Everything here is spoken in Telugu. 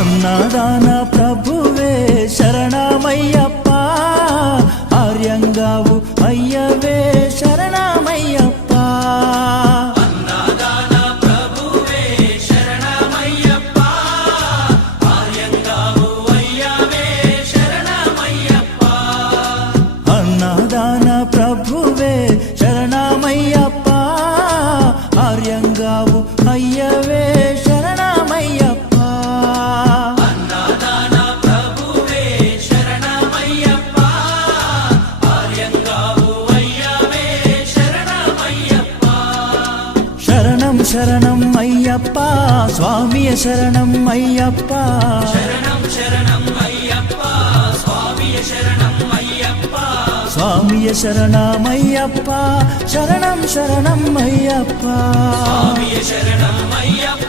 అన్నదాన ప్రభువే శరణమయ్యప్ప, ఆర్యంగావు అయ్యవే శరణమయ్యప్ప. అన్నదాన ప్రభువే శరణమయ్యప్ప, ఆర్యంగావు అయ్యవే శరణమయ్యప్ప. అన్నదాన ప్రభువే శరణమయ్యప్ప, ఆర్యంగావు అయ్యవే శరణమయ్యప్ప. అన్నదాన ప్రభువే శరణమయ్యప్ప, ఆర్యంగావు అయ్యవే శరణమయ్యప్ప. శరణం శరణం అయ్యప్ప, స్వామియ శరణం అయ్యప్ప. శరణం శరణం అయ్యప్ప, స్వామియ శరణం అయ్యప్ప. స్వామియ శరణమయ్యప్ప, శరణం శరణం అయ్యప్ప. స్వామియ శరణం అయ్యప్ప.